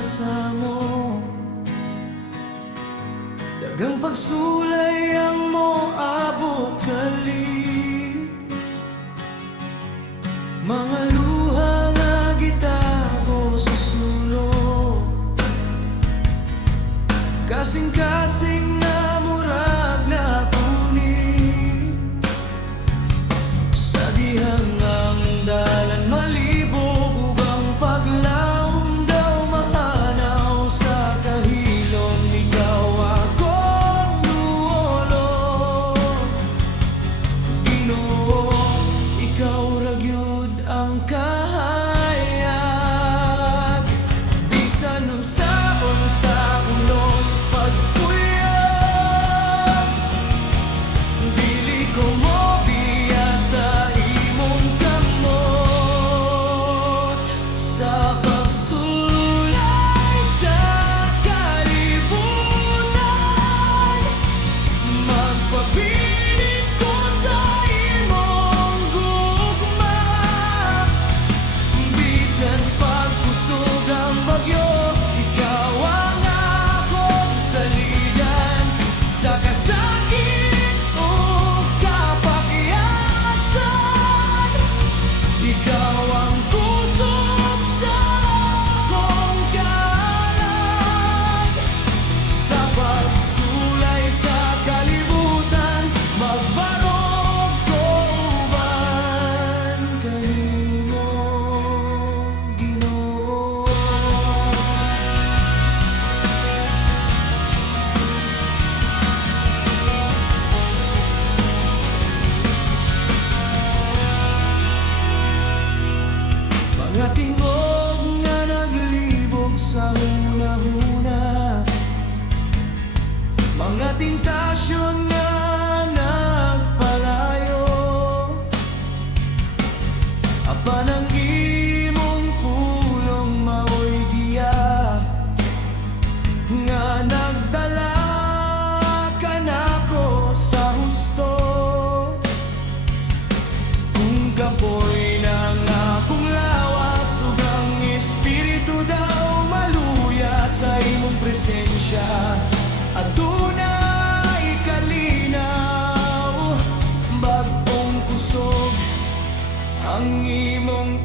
kasamo. Dagang pagsulay ang mo abot kalit, mga luha nga gitago sa sulok, kasing-kasing na murag na punit. Sa dihang ang dalan malibog, ang paglaom daw mahanaw. Sa kahilom ikaw akong luolong, Ginoo, ikaw ragyod ang kahayag. Bisan nung sabon sa ulos pagpuyag, dili ko mo biya sa imong kamot. Sa pagsulay sa kalibutan, magpapilit ko sa imong gugma. Bisan pagkusog ang bagyo, ikaw ang akong saligan. Sa kasakit o kapakyasan, ikaw ang kusog sa akong kalag. Sa pagsulay sa kalibutan, magbarog ko uban kanimo, Ginoo. Mga tingog nga naglibog sa hunahuna, mga tentasyon nga nagpalayo, apan ang imong pulong mao'y giya nga nagdala kanako sa husto. Kung kapoy ng akong lawas, ug ang espiritu daw maluya sa imong presensya, adunay kalinaw, bag-ong kusog ang imong